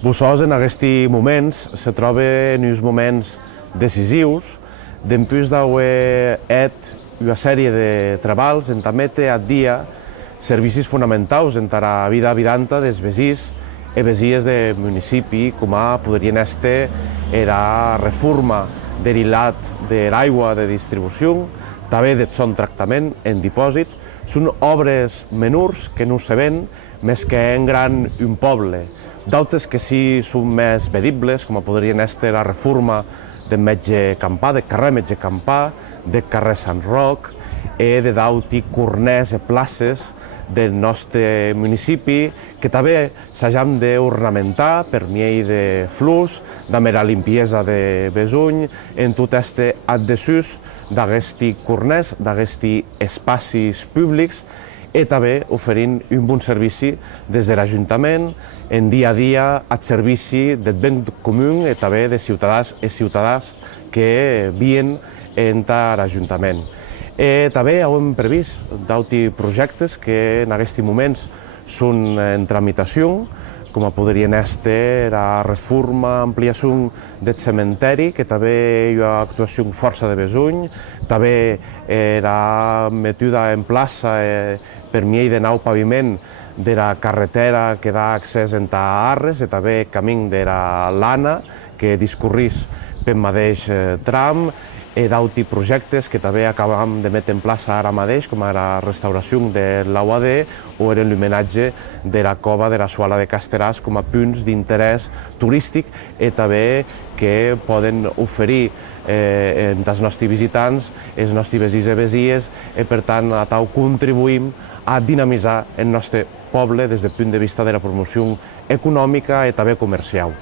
Vosotros en aquests moments se troba en uns moments decisius, dempús d'haver fet una sèrie de treballs en també té a dia servicis fonamentals en la vida habitanta dels veïns i veïnes del municipi, com podrien estar la reforma de l'ilat de l'aigua de distribució, també del son tractament en dipòsit. Són obres menors que no se ven més que en gran un poble. D'altres que sí són més vedibles, com podrien estar la reforma del Metge Campà, del carrer Metge Campà, del carrer Sant Roc, i de d'altres corners i places del nostre municipi, que també s'hagin d'ornamentar per miei de flux, de la limpiesa de besuny, en tot aquest addesus d'aquests corners, d'aquests espais públics, i també oferint un bon servici des de l'Ajuntament, en dia a dia, al servici del bé comú i també de ciutadans i ciutadans que viuen en l'Ajuntament. També hem previst d'altres projectes que en aquests moments són en tramitació, com podrien estar la reforma, ampliació del cementeri, que també hi ha actuació força de besuny, també la metuda en plaça per miei de nou paviment de la carretera que dà accés a Arres i també camí de la Lana, que discorrís pel mateix tram, i d'altres projectes que també acabam de mettre en plaça ara mateix, com la restauració de l'UAD o l'il·luminatge de la cova de la Suala de Casteràs com a punts d'interès turístic i també que poden oferir als nostres visitants, els nostres veïns i veïnes, i per tant a tal contribuïm a dinamitzar el nostre poble des del punt de vista de la promoció econòmica i també comercial.